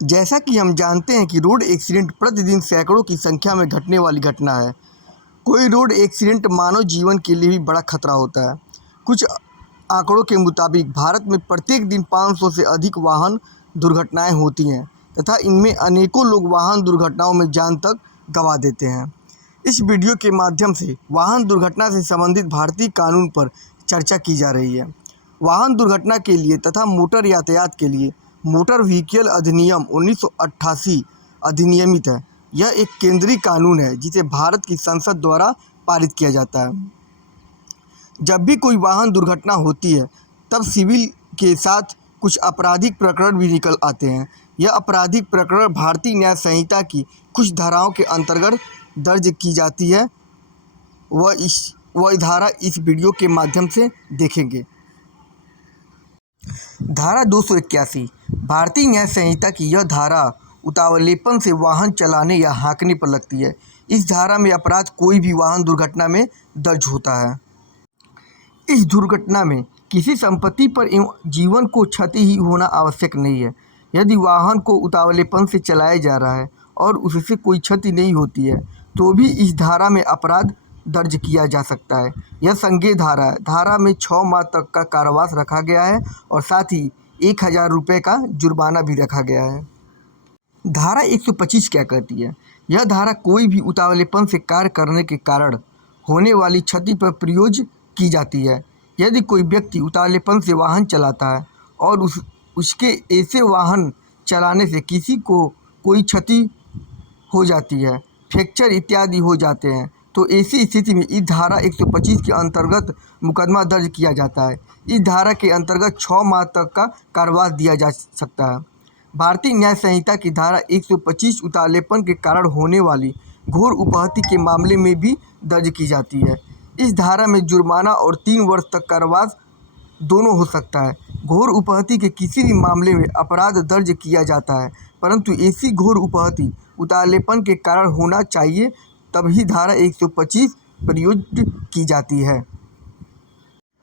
जैसा कि हम जानते हैं कि रोड एक्सीडेंट प्रतिदिन सैकड़ों की संख्या में घटने वाली घटना है। कोई रोड एक्सीडेंट मानव जीवन के लिए भी बड़ा खतरा होता है। कुछ आंकड़ों के मुताबिक भारत में प्रत्येक दिन 500 से अधिक वाहन दुर्घटनाएं होती हैं तथा इनमें अनेकों लोग वाहन दुर्घटनाओं में जान तक गंवा देते हैं। इस वीडियो के माध्यम से वाहन दुर्घटना से संबंधित भारतीय कानून पर चर्चा की जा रही है। वाहन दुर्घटना के लिए तथा मोटर यातायात के लिए मोटर व्हीकल अधिनियम 1988 अधिनियमित है। यह एक केंद्रीय कानून है जिसे भारत की संसद द्वारा पारित किया जाता है। जब भी कोई वाहन दुर्घटना होती है तब सिविल के साथ कुछ आपराधिक प्रकरण भी निकल आते हैं। यह आपराधिक प्रकरण भारतीय न्याय संहिता की कुछ धाराओं के अंतर्गत दर्ज की जाती है। वह धारा इस वीडियो के माध्यम से देखेंगे। धारा 281 भारतीय न्याय संहिता की यह धारा उतावलेपन से वाहन चलाने या हाँकने पर लगती है। इस धारा में अपराध कोई भी वाहन दुर्घटना में दर्ज होता है। इस दुर्घटना में किसी संपत्ति पर एवं जीवन को क्षति ही होना आवश्यक नहीं है। यदि वाहन को उतावलेपन से चलाया जा रहा है और उससे कोई क्षति नहीं होती है तो भी इस धारा में अपराध दर्ज किया जा सकता है। यह संज्ञेय धारा है। धारा में 6 माह तक का कारावास रखा गया है और साथ ही 1000 रुपये का जुर्माना भी रखा गया है। धारा 125 क्या कहती है? यह धारा कोई भी उतावलेपन से कार्य करने के कारण होने वाली क्षति पर प्रयोग की जाती है। यदि कोई व्यक्ति उतावलेपन से वाहन चलाता है और उसके ऐसे वाहन चलाने से किसी को कोई क्षति हो जाती है, फ्रैक्चर इत्यादि हो जाते हैं, तो ऐसी स्थिति में इस धारा 125 के अंतर्गत मुकदमा दर्ज किया जाता है। इस धारा के अंतर्गत 6 माह तक का कारावास दिया जा सकता है। भारतीय न्याय संहिता की धारा 125 उतावलेपन के कारण होने वाली घोर उपहति के मामले में भी दर्ज की जाती है। इस धारा में जुर्माना और 3 वर्ष तक कारावास दोनों हो सकता है। घोर उपहति के किसी भी मामले में अपराध दर्ज किया जाता है, परंतु ऐसी घोर उपहति उतावलेपन के कारण होना चाहिए तभी धारा 125 प्रयुक्त की जाती है।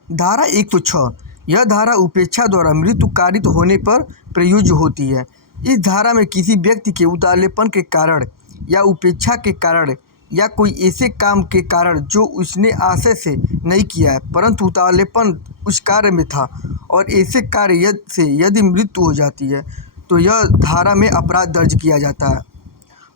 धारा 106 यह धारा उपेक्षा द्वारा मृत्यु कारित होने पर प्रयुक्त होती है। इस धारा में किसी व्यक्ति के उतावलेपन के कारण या उपेक्षा के कारण या कोई ऐसे काम के कारण जो उसने आशय से नहीं किया है परंतु उतावलेपन उस कार्य में था और ऐसे कार्य से यदि मृत्यु हो जाती है तो यह धारा में अपराध दर्ज किया जाता है।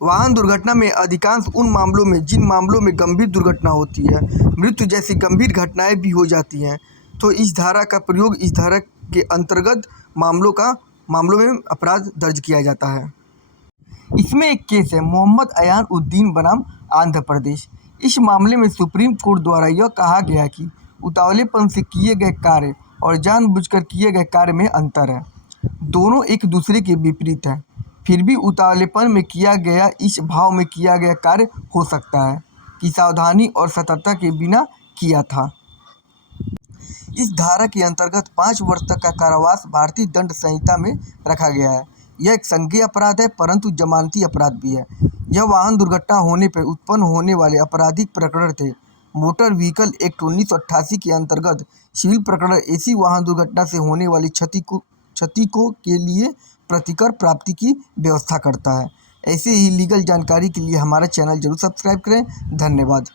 वाहन दुर्घटना में अधिकांश उन मामलों में जिन मामलों में गंभीर दुर्घटना होती है, मृत्यु जैसी गंभीर घटनाएं भी हो जाती हैं, तो इस धारा का प्रयोग इस धारा के अंतर्गत मामलों में अपराध दर्ज किया जाता है। इसमें एक केस है मोहम्मद अयान उद्दीन बनाम आंध्र प्रदेश। इस मामले में सुप्रीम कोर्ट द्वारा यह कहा गया कि उतावलेपन से किए गए कार्य और जानबूझकर किए गए कार्य में अंतर है। दोनों एक दूसरे के विपरीत हैं, फिर भी उतावलेपन में किया गया इस भाव में किया गया कार्य हो सकता है कि सावधानी और सतर्कता के बिना किया था। इस धारा के अंतर्गत 5 वर्ष तक का कारावास भारतीय दंड संहिता में रखा गया है। यह एक संज्ञेय अपराध है परंतु जमानती अपराध भी है। यह वाहन दुर्घटना होने पर उत्पन्न होने वाले आपराधिक प्रकरण थे। मोटर व्हीकल एक्ट 1988 के अंतर्गत सिविल प्रकरण ऐसी वाहन दुर्घटना से होने वाली क्षति को के लिए प्रतिकर प्राप्ति की व्यवस्था करता है। ऐसे ही लीगल जानकारी के लिए हमारा चैनल जरूर सब्सक्राइब करें। धन्यवाद।